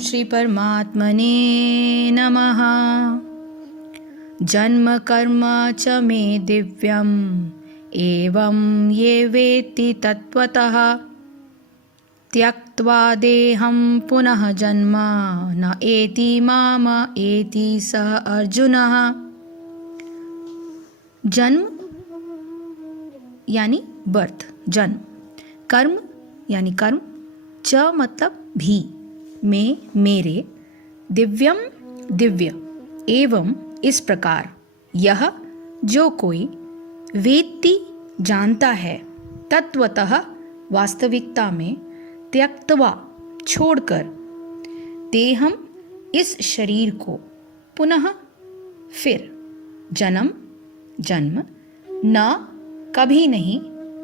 श्री परमात्मने नमः। जन्म कर्म च मे दिव्यम् एवं ये वेत्ति तत्त्वतः त्यक्त्वा देहं पुनः जन्म न एति माम एति सः अर्जुनः। जन्म यानी बर्थ, जन्म। कर्म यानी कर्म। च मतलब भी, में मेरे। दिव्यम दिव्य। एवं इस प्रकार। यह जो कोई वेत्ति जानता है, तत्वतः वास्तविकता में, त्यक्त्वा छोड़कर, देहम इस शरीर को, पुनः फिर, जन्म जन्म, न कभी नहीं,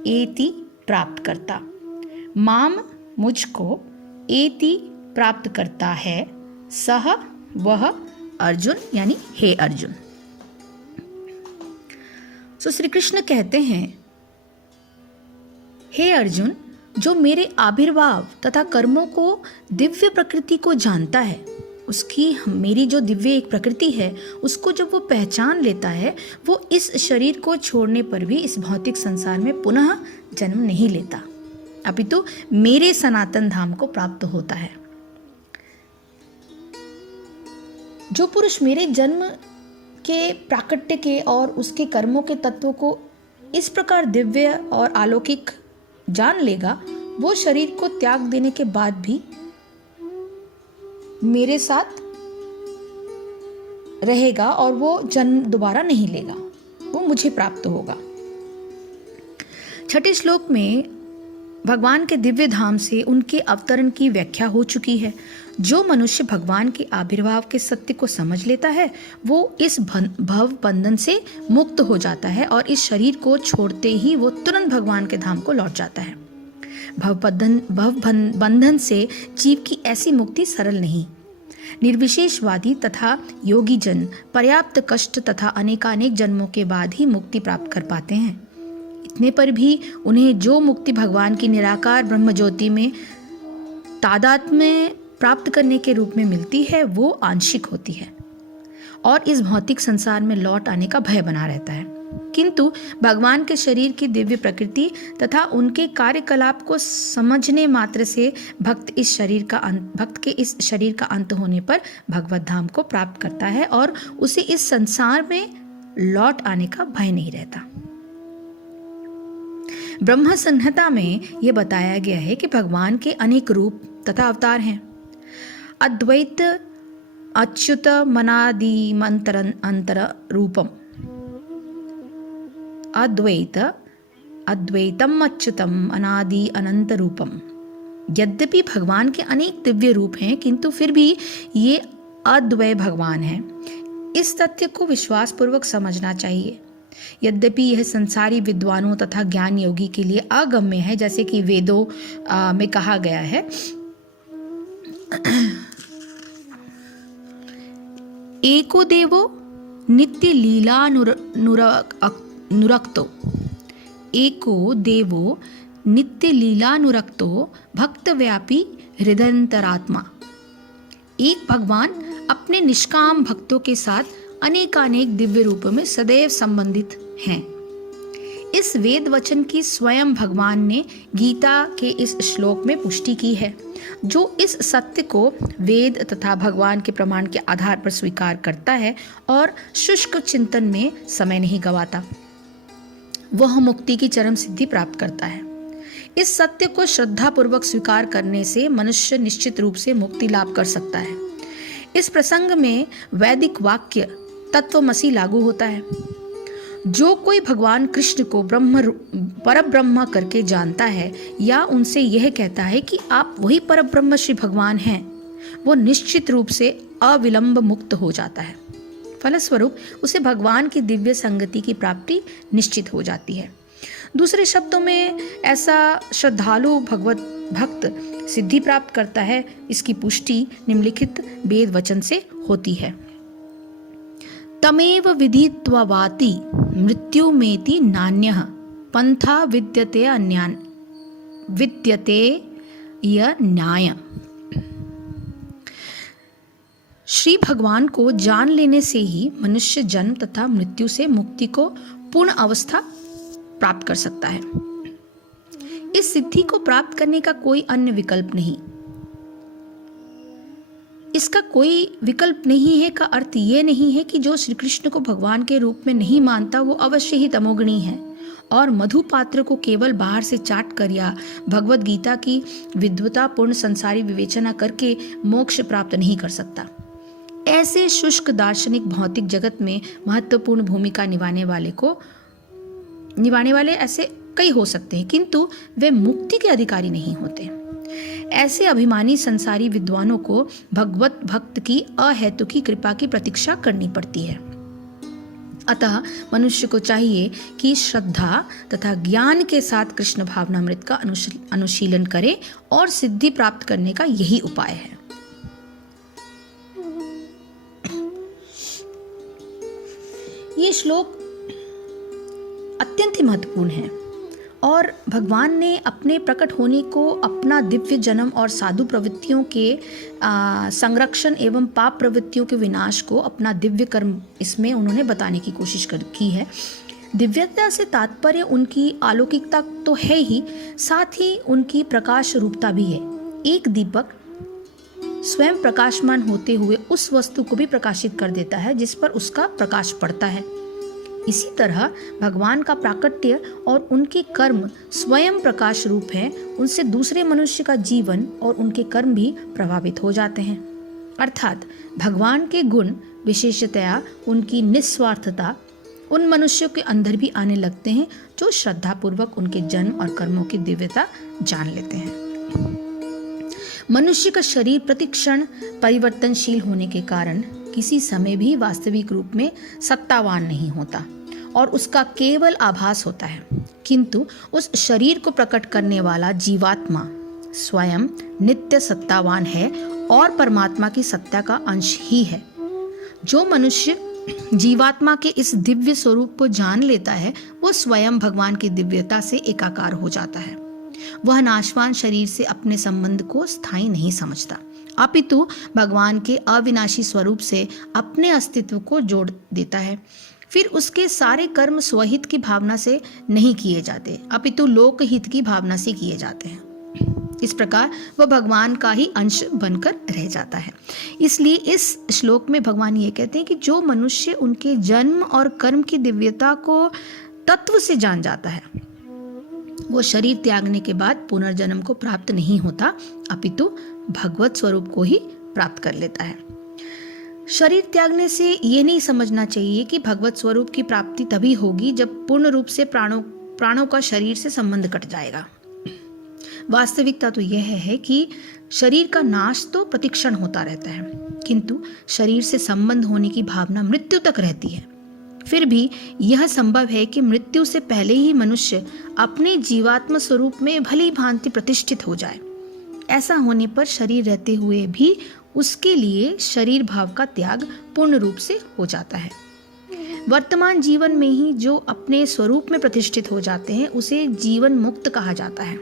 एति प्राप्त करता, माम मुझको, एति प्राप्त करता है, सह वह, अर्जुन यानी हे अर्जुन। सो श्री कृष्ण कहते हैं, हे अर्जुन, जो मेरे आविर्भाव तथा कर्मों को, दिव्य प्रकृति को जानता है, उसकी मेरी जो दिव्य एक प्रकृति है, उसको जब वो पहचान लेता है, वो इस शरीर को छोड़ने पर भी इस भौतिक संसार में पुनः जन्म नहीं लेता, अपितु मेरे सनातन धाम को प्राप्त होता है। जो पुरुष मेरे जन्म के प्राकट्य के और उसके कर्मों के तत्वों को इस प्रकार दिव्य और अलौकिक जान लेगा, वो शरीर को त्याग देने के बाद भी मेरे साथ रहेगा और वो जन्म दोबारा नहीं लेगा, वो मुझे प्राप्त होगा। छठे श्लोक में भगवान के दिव्य धाम से उनके अवतरण की व्याख्या हो चुकी है। जो मनुष्य भगवान के आविर्भाव के सत्य को समझ लेता है, वो इस भव बंधन से मुक्त हो जाता है और इस शरीर को छोड़ते ही वो तुरंत भगवान के धाम को लौट जाता है। भव बंधन से जीव की ऐसी मुक्ति सरल नहीं। निर्विशेषवादी तथा योगी जन पर्याप्त कष्ट तथा अनेकानेक जन्मों के बाद ही मुक्ति प्राप्त कर पाते हैं। इतने पर भी उन्हें जो मुक्ति भगवान की निराकार ब्रह्म ज्योति में तादात्म्य प्राप्त करने के रूप में मिलती है, वो आंशिक होती है और इस भौतिक संसार में लौट आने का भय बना रहता है। किंतु भगवान के शरीर की दिव्य प्रकृति तथा उनके कार्यकलाप को समझने मात्र से भक्त के इस शरीर का अंत होने पर भगवत धाम को प्राप्त करता है और उसे इस संसार में लौट आने का भय नहीं रहता। ब्रह्म संहिता में यह बताया गया है कि भगवान के अनेक रूप तथा अवतार हैं। अद्वैत अच्युत मनादि मंतर अंतर रूपम। अद्वैतम अच्युतम अनादि अनंत रूपम। यद्यपि भगवान के अनेक दिव्य रूप हैं, किंतु फिर भी ये अद्वय भगवान हैं। इस तथ्य को विश्वास पूर्वक समझना चाहिए। यद्यपि यह संसारी विद्वानों तथा ज्ञान योगी के लिए अगम्य है, जैसे कि वेदों में कहा गया है, एको देवो नित्य लीला नुरक्तो। एको देवो नित्य लीला नुरक्तो भक्त व्यापी हृदयंतरात्मा। एक भगवान अपने निष्काम भक्तों के साथ अनेकानेक दिव्य रूपों में सदैव संबंधित हैं। इस वेद वचन की स्वयं भगवान ने गीता के इस श्लोक में पुष्टि की है। जो इस सत्य को वेद तथा भगवान के प्रमाण के आधार पर स्वीकार करता है और शुष्क चिंतन में समय नहीं गवाता, वह मुक्ति की चरम सिद्धि प्राप्त करता है। इस सत्य को श्रद्धा पूर्वक स्वीकार करने से मनुष्य निश्चित रूप से मुक्ति लाभ कर सकता है। इस प्रसंग में वैदिक वाक्य तत्वमसि लागू होता है। जो कोई भगवान कृष्ण को परब्रह्म करके जानता है या उनसे यह कहता है कि आप वही परब्रह्म श्री भगवान हैं, वो निश्चित रूप से अविलंब मुक्त हो जाता है। फलस्वरूप उसे भगवान की दिव्य संगति की प्राप्ति निश्चित हो जाती है। दूसरे शब्दों में ऐसा श्रद्धालु भक्त सिद्धि प्राप्त करता है। इसकी पुष्टि निम्नलिखित वेद वचन से होती है। तमेव विदित्वावाति मृत्युमेति नान्यः पंथा विद्यते य न्याय। श्री भगवान को जान लेने से ही मनुष्य जन्म तथा मृत्यु से मुक्ति को पूर्ण अवस्था प्राप्त कर सकता है। इस सिद्धि को प्राप्त करने का कोई अन्य विकल्प नहीं। इसका कोई विकल्प नहीं है का अर्थ ये नहीं है कि जो श्री कृष्ण को भगवान के रूप में नहीं मानता वो अवश्य ही तमोगुणी है और मधु पात्र को केवल बाहर से चाट कर या भगवत गीता की विद्वतापूर्ण संसारी विवेचना करके मोक्ष प्राप्त नहीं कर सकता। ऐसे शुष्क दार्शनिक भौतिक जगत में महत्वपूर्ण भूमिका निभाने वाले ऐसे कई हो सकते हैं, किंतु वे मुक्ति के अधिकारी नहीं होते। ऐसे अभिमानी संसारी विद्वानों को भगवत भक्त की अहेतुकी कृपा की प्रतीक्षा करनी पड़ती है। अतः मनुष्य को चाहिए कि श्रद्धा तथा ज्ञान के साथ कृष्ण भावनामृत का अनुशीलन करे और सिद्धि प्राप्त करने का यही उपाय है। ये श्लोक अत्यंत ही महत्वपूर्ण है और भगवान ने अपने प्रकट होने को अपना दिव्य जन्म और साधु प्रवृत्तियों के संरक्षण एवं पाप प्रवृत्तियों के विनाश को अपना दिव्य कर्म इसमें उन्होंने बताने की कोशिश की है। दिव्यता से तात्पर्य उनकी अलौकिकता तो है ही, साथ ही उनकी प्रकाश रूपता भी है। एक दीपक स्वयं प्रकाशमान होते हुए उस वस्तु को भी प्रकाशित कर देता है जिस पर उसका प्रकाश पड़ता है। इसी तरह भगवान का प्राकट्य और उनके कर्म स्वयं प्रकाश रूप हैं। उनसे दूसरे मनुष्य का जीवन और उनके कर्म भी प्रभावित हो जाते हैं। अर्थात भगवान के गुण, विशेषतया उनकी निस्वार्थता, उन मनुष्यों के अंदर भी आने लगते हैं जो श्रद्धापूर्वक उनके जन्म और कर्मों की दिव्यता जान लेते हैं। मनुष्य का शरीर प्रतिक्षण परिवर्तनशील होने के कारण किसी समय भी वास्तविक रूप में सत्तावान नहीं होता और उसका केवल आभास होता है, किंतु उस शरीर को प्रकट करने वाला जीवात्मा स्वयं नित्य सत्तावान है और परमात्मा की सत्ता का अंश ही है। जो मनुष्य जीवात्मा के इस दिव्य स्वरूप को जान लेता है वो स्वयं भगवान की दिव्यता से एकाकार हो जाता है। वह नाशवान शरीर से अपने संबंध को स्थायी नहीं समझता, अपितु भगवान के अविनाशी स्वरूप से अपने अस्तित्व को जोड़ देता है। फिर उसके सारे कर्म स्वहित की भावना से नहीं किए जाते, अपितु लोकहित की भावना से किए जाते हैं। इस प्रकार वह भगवान का ही अंश बनकर रह जाता है। इसलिए इस श्लोक में भगवान ये कहते हैं कि जो मनुष्य उनके जन्म और कर्म की दिव्यता को तत्व से जान जाता है वो शरीर त्यागने के बाद पुनर्जन्म को प्राप्त नहीं होता, अपितु भगवत स्वरूप को ही प्राप्त कर लेता है। शरीर त्यागने से ये नहीं समझना चाहिए कि भगवत स्वरूप की प्राप्ति तभी होगी जब पूर्ण रूप से प्राणों का शरीर से संबंध कट जाएगा। वास्तविकता तो यह है कि शरीर का नाश तो प्रतिक्षण होता रहता है, किंतु शरीर से संबंध होने की भावना मृत्यु तक रहती है। फिर भी यह संभव है कि मृत्यु से पहले ही मनुष्य अपने जीवात्म स्वरूप में भली भांति प्रतिष्ठित हो जाए। ऐसा होने पर शरीर रहते हुए भी उसके लिए शरीर भाव का त्याग पूर्ण रूप से हो जाता है। वर्तमान जीवन में ही जो अपने स्वरूप में प्रतिष्ठित हो जाते हैं उसे जीवन मुक्त कहा जाता है।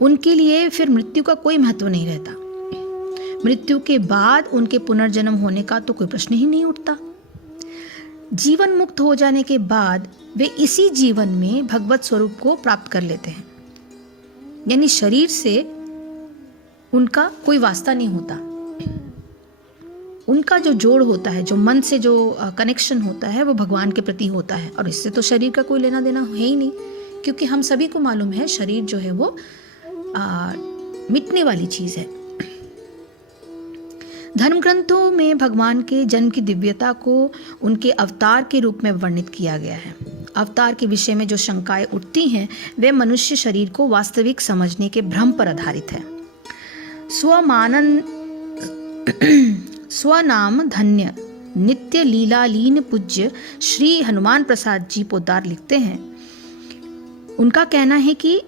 उनके लिए फिर मृत्यु का कोई महत्व नहीं रहता। मृत्यु के बाद उनके पुनर्जन्म होने का तो कोई प्रश्न ही नहीं उठता। जीवन मुक्त हो जाने के बाद वे इसी जीवन में भगवत स्वरूप को प्राप्त कर लेते हैं, यानी शरीर से उनका कोई वास्ता नहीं होता। उनका जो जोड़ होता है, जो मन से जो कनेक्शन होता है वो भगवान के प्रति होता है, और इससे तो शरीर का कोई लेना देना है ही नहीं, क्योंकि हम सभी को मालूम है शरीर जो है वो मिटने वाली चीज है। धर्म ग्रंथों में भगवान के जन्म की दिव्यता को उनके अवतार के रूप में वर्णित किया गया है। अवतार के विषय में जो शंकाएं उठती हैं वे मनुष्य शरीर को वास्तविक समझने के भ्रम पर आधारित है। स्वनाम धन्य नित्य लीलालीन पूज्य श्री हनुमान प्रसाद जी पोद्दार लिखते हैं, उनका कहना है कि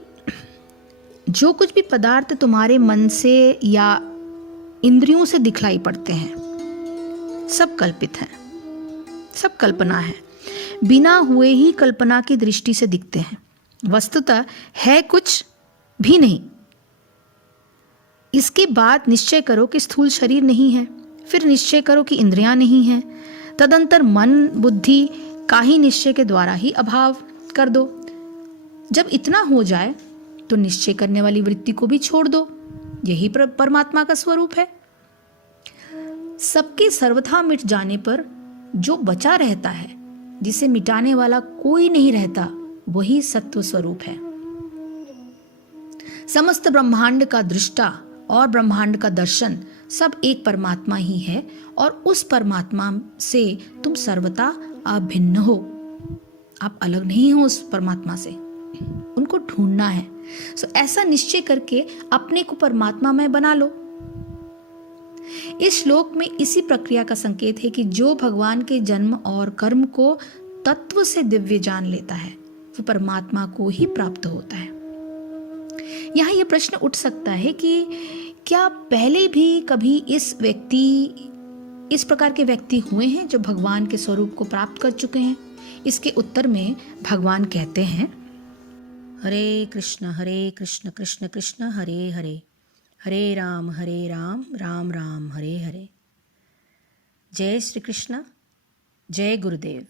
जो कुछ भी पदार्थ तुम्हारे मन से या इंद्रियों से दिखलाई पड़ते हैं सब कल्पित हैं, सब कल्पना है, बिना हुए ही कल्पना की दृष्टि से दिखते हैं, वस्तुतः है कुछ भी नहीं। इसके बाद निश्चय करो कि स्थूल शरीर नहीं है, फिर निश्चय करो कि इंद्रियां नहीं हैं। तदंतर मन बुद्धि का ही निश्चय के द्वारा ही अभाव कर दो। जब इतना हो जाए तो निश्चय करने वाली वृत्ति को भी छोड़ दो। यही परमात्मा का स्वरूप है। सबके सर्वथा मिट जाने पर जो बचा रहता है, जिसे मिटाने वाला कोई नहीं रहता, वही सत्व स्वरूप है। समस्त ब्रह्मांड का दृष्टा और ब्रह्मांड का दर्शन सब एक परमात्मा ही है और उस परमात्मा से तुम सर्वथा अभिन्न हो। आप अलग नहीं हो उस परमात्मा से, उनको ढूंढना है। ऐसा निश्चय करके अपने को परमात्मा में बना लो। इस श्लोक में इसी प्रक्रिया का संकेत है कि जो भगवान के जन्म और कर्म को तत्व से दिव्य जान लेता है, वो परमात्मा को ही प्राप्त होता है। यहाँ यह प्रश्न उठ सकता है कि क्या पहले भी कभी इस प्रकार के व्यक्ति हुए हैं जो भगवान के स्वरूप को प्राप्त कर चुके हैं? इसके उत्तर में भगवान कहते हैं, हरे कृष्ण कृष्ण कृष्ण हरे हरे, हरे राम राम राम हरे हरे। जय श्री कृष्ण, जय गुरुदेव।